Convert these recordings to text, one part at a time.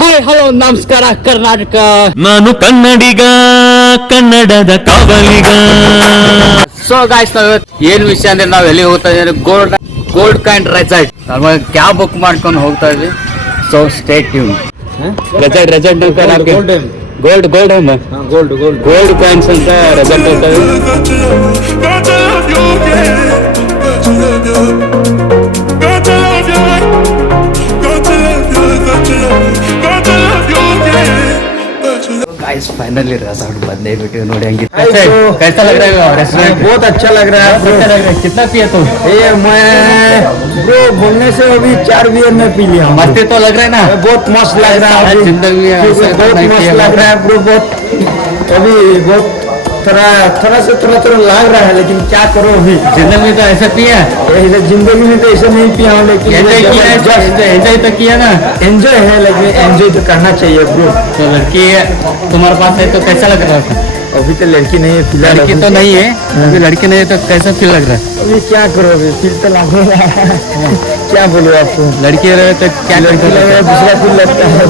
Hi hello ನಮಸ್ಕಾರ ಕರ್ನಾಟಕ. ನಾನು ಕನ್ನಡಿಗ, ಕನ್ನಡದ ಕಾವಲಿಗ. ಸೊ ಗಾಯ್ಸ್, ನಾವು ಏನ್ ವಿಷಯ ಅಂದ್ರೆ ನಾವು ಎಲ್ಲಿ ಹೋಗ್ತಾ ಇದ್ದೀವಿ, ಗೋಲ್ಡ್ ಕಾಯಿನ್ ರೆಸಾರ್ಟ್. ನಾವು ಕ್ಯಾಬ್ ಬುಕ್ ಮಾಡ್ಕೊಂಡು ಹೋಗ್ತಾ ಇದ್ವಿ. So stay tune. Resort gold coins ಅಂತ ರೆಸಾರ್ಟ್ ಹೋಗ್ತಾ ಇದ್ವಿ. गाइस फाइनली रेस्टोरेंट बंदे बैठे नोड़े हंगे. कैसा लग रहा है रेस्टोरेंट? बहुत अच्छा लग रहा है. कितना पिया तुम? ये मैं ब्रो बोलने से अभी 4 बियर में पी लिया. मस्त तो लग रहा है ना? बहुत मस्त लग रहा है. जिंदगी बहुत मस्त लग रहा है ब्रो. बहुत अभी बहुत थोड़ा लग रहा है, लेकिन क्या करो. अभी जिंदगी में तो ऐसा पिया, जिंदगी में तो ऐसा नहीं पिया हूँ, लेकिन एंजॉय तो किया ना. एंजॉय है, लेकिन एंजॉय तो करना चाहिए ब्रो. तो लड़की तुम्हारे पास है तो कैसा लग रहा है? अभी तो लड़की नहीं है फिलहाल. लड़की तो नहीं है अभी. लड़की नहीं है तो कैसा फील लग रहा है? अभी क्या करो, अभी फील तो लग रहा है. क्या बोलूँ आपको. लड़की रहे तो क्या लड़की लग रहा है, दूसरा फील लगता है.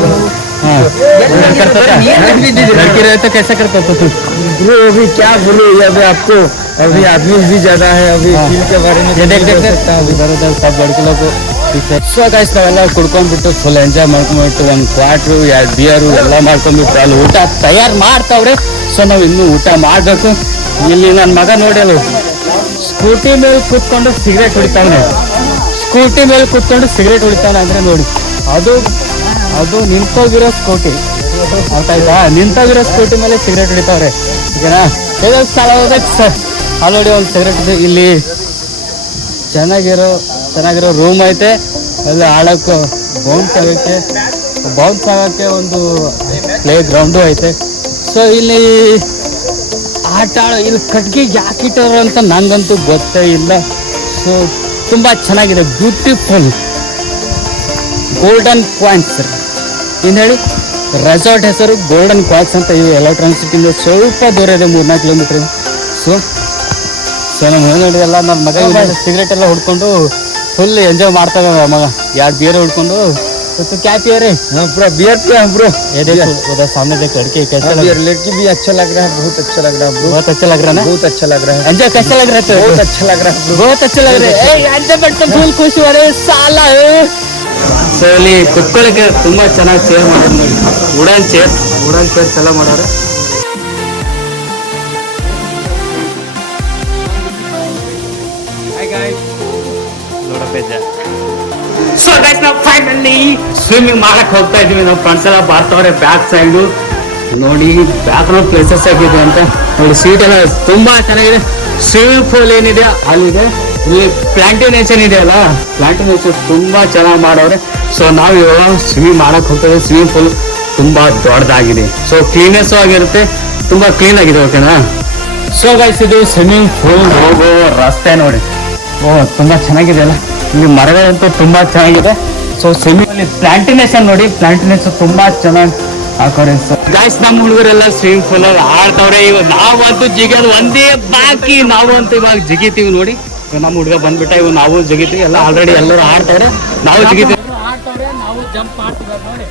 लड़की रहे तो कैसा करता था तू ब्रो? अभी क्या बोलूं अभी आपको. अभी आदमी भी ज्यादा है. अभी फील के बारे में देख सकता हूँ. इधर सब लड़के लोग. ಸೊ ಗೈಸ್, ನಾವೆಲ್ಲ ಕುಡ್ಕೊಂಡ್ಬಿಟ್ಟು ಫುಲ್ ಎಂಜಾಯ್ ಮಾಡ್ಕೊಂಡ್ಬಿಟ್ಟು ಒಂದು ಕ್ವಾಟ್ರು 2 ಬಿಯರು ಎಲ್ಲ ಮಾಡ್ಕೊಂಡ್ಬಿಟ್ಟು ಅಲ್ಲಿ ಊಟ ತಯಾರು ಮಾಡ್ತಾವ್ರೆ. ಸೊ ನಾವು ಇನ್ನೂ ಊಟ ಮಾಡಬೇಕು. ಇಲ್ಲಿ ನನ್ನ ಮಗ ನೋಡಿ ಅಲ್ಲ, ಸ್ಕೂಟಿ ಮೇಲೆ ಕೂತ್ಕೊಂಡು ಸಿಗರೇಟ್ ಹೊಡಿತಾವನೆ. ಅಂದರೆ ನೋಡಿ, ಅದು ನಿಂತೋಗಿರೋ ಸ್ಕೂಟಿ. ಆಯ್ತಾ, ನಿಂತೋಗಿರೋ ಸ್ಕೂಟಿ ಮೇಲೆ ಸಿಗರೇಟ್ ಹೊಡಿತಾವ್ರೆ. ಓಕೆನಾ? ಸರ್ ಅಲ್ಲಿ ನೋಡಿ ಒಂದು ಸಿಗರೇಟ್ ಇದೆ. ಇಲ್ಲಿ ಚೆನ್ನಾಗಿರೋ ರೂಮ್ ಐತೆ. ಅಲ್ಲಿ ಆಡೋಕ್ಕೆ ಬೌನ್ಸ್ ಆಗೋಕ್ಕೆ ಒಂದು ಪ್ಲೇ ಗ್ರೌಂಡು ಐತೆ. ಸೊ ಇಲ್ಲಿ ಇಲ್ಲಿ ಕಟ್ಗೆಗೆ ಯಾಕೆ ಇಟ್ಟರು ಅಂತ ನನಗಂತೂ ಗೊತ್ತೇ ಇಲ್ಲ. ಸೊ ತುಂಬ ಚೆನ್ನಾಗಿದೆ, ಬ್ಯೂಟಿಫುಲ್ ಗೋಲ್ಡನ್ ಕ್ವಾಯಿನ್ಸ್. ಏನು ಹೇಳಿ, ರೆಸಾರ್ಟ್ ಹೆಸರು ಗೋಲ್ಡನ್ ಕ್ವಾಯಿನ್ಸ್ ಅಂತ. ಇವು ಎಲೆಕ್ಟ್ರಾನಿಕ್ ಸಿಟಿಯಿಂದ ಸ್ವಲ್ಪ ದೂರ ಇದೆ, 3-4 ಕಿಲೋಮೀಟ್ರ್. ಸೊ ನಮ್ಮ ನೋಡಿ ಎಲ್ಲ ನನ್ನ ಮಗ ಸಿಗರೇಟ್ ಎಲ್ಲ ಹುಡ್ಕೊಂಡು ಫುಲ್ ಎಂಜಾಯ್ ಮಾಡ್ತಾವೆ. ಮಗ 2 ಬಿಯರ್ ಹುಡ್ಕೊಂಡು. तो क्या पिया रे? हाँ पूरा बियर पिया ब्रो. ये देखो उधर सामने देख, लड़की कैसा लग रहा है. लड़की भी अच्छा लग रहा है, बहुत अच्छा लग रहा है ब्रो. बहुत अच्छा लग रहा है ना? बहुत अच्छा लग रहा है. एंजॉय कैसा लग रहा है? बहुत अच्छा लग रहा है ब्रो. बहुत अच्छा लग रहा है. ए एंजॉय बट फुल खुश हो रहे साला. ಸೊ ಇಲ್ಲಿ ಕುತ್ಕೊಳ್ಳೋಕೆ ತುಂಬ ಚೆನ್ನಾಗಿ ಚೇರ್ ಮಾಡೋದು ನೋಡಿ. ವುಡನ್ ಚೇರ್ ಎಲ್ಲ ಮಾಡೋರು. ಸೊ ಗೈಸ್, ನಾವು ಫೈನಲಿ ಸ್ವಿಮ್ಮಿಂಗ್ ಮಾಡಕ್ ಹೋಗ್ತಾ ಇದೀವಿ. ನಾವು ಫ್ರೆಂಡ್ಸ್ ಎಲ್ಲ ಬರ್ತಾವ್ರೆ ಬ್ಯಾಕ್ ಸೈಡು. ನೋಡಿ ಬ್ಯಾಕ್ ಗ್ರೌಂಡ್ ಪ್ಲೇಸಸ್ ಆಗಿದೆ ಅಂತ ನೋಡಿ. ಸೀಟ್ ಎಲ್ಲ ತುಂಬಾ ಚೆನ್ನಾಗಿದೆ. ಸ್ವಿಮ್ಮಿಂಗ್ ಪೂಲ್ ಏನಿದೆ ಅಲ್ಲಿದೆ. ಇಲ್ಲಿ ಪ್ಲಾಂಟೇನೇಷನ್ ಇದೆ ಅಲ್ಲ, ಪ್ಲಾಂಟೇನೇಷನ್ ತುಂಬಾ ಚೆನ್ನಾಗಿ ಮಾಡೋರೆ. ಸೊ ನಾವು ಇವಾಗ ಸ್ವಿಮ್ಮಿಂಗ್ ಮಾಡಕ್ ಹೋಗ್ತಾ ಇದ್ದೀವಿ. ಸ್ವಿಮ್ಮಿಂಗ್ ಪೂಲ್ ತುಂಬಾ ದೊಡ್ಡದಾಗಿದೆ. ಸೊ ಕ್ಲೀನೆಸ್ ಆಗಿರುತ್ತೆ, ತುಂಬಾ ಕ್ಲೀನ್ ಆಗಿದೆ. ಓಕೆನಾ? ಸೊ ಗೈಸ್, ಇದು ಸ್ವಿಮ್ಮಿಂಗ್ ಪೂಲ್ ಹೋಗೋ ರಸ್ತೆ ನೋಡಿ. ತುಂಬಾ ಚೆನ್ನಾಗಿದೆ ಅಲ್ಲ. ಇಲ್ಲಿ ಮರಗಳಂತೂ ತುಂಬಾ ಚೆನ್ನಾಗಿದೆ. ಸೊ ಸ್ವಿಮ್ಮಿಂಗ್ ಅಲ್ಲಿ ಪ್ಲಾಂಟೇನೇಷನ್ ನೋಡಿ, ಪ್ಲಾಂಟೇನೇಷನ್ ತುಂಬಾ ಚೆನ್ನಾಗಿ ಹಾಕೋರೆ. ಗೈಸ್, ನಮ್ಮ ಹುಡುಗರೆಲ್ಲ ಸ್ವಿಮ್ಮಿಂಗ್ ಪೂಲ್ ಅಲ್ಲಿ ಆಡ್ತಾವ್ರೆ. ಇವಾಗ ನಾವಂತೂ ಜಿಗೋದು ಒಂದೇ ಬಾಕಿ. ನಾವಂತೂ ಇವಾಗ ಜಿಗಿತೀವಿ ನೋಡಿ. ನಮ್ಮ ಹುಡುಗ ಬಂದ್ಬಿಟ್ಟ. ಇವಾಗ ನಾವು ಜಿಗಿತೀವಿ. ಎಲ್ಲ ಆಲ್ರೆಡಿ ಎಲ್ಲರೂ ಆಡ್ತಾವ್ರೆ, ನಾವು ಜಿಗಿತೀವಿ. ನಾವು ಜಂಪ್ ಮಾಡ್ತೀವಿ ನೋಡಿ.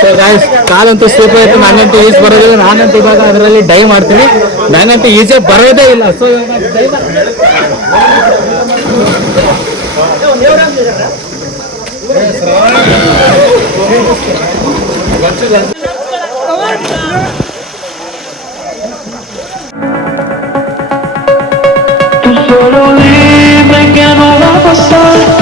ಸೊ ಗೈಸ್, ಕಾಲಂತೂ ಸ್ಲಿಪ್ ಆಯ್ತು. ನಾನಂತೂ ಈಜ್ ಬರೋದಿಲ್ಲ. ನಾನಂತೂ ಇವಾಗ ಅದರಲ್ಲಿ ಡೈ ಮಾಡ್ತೀನಿ. ನಾನಂತೂ ಈಜೇ ಬರೋದೇ ಇಲ್ಲ. ಸೊ ಇವಾಗ dye Solo dime que no va a pasar.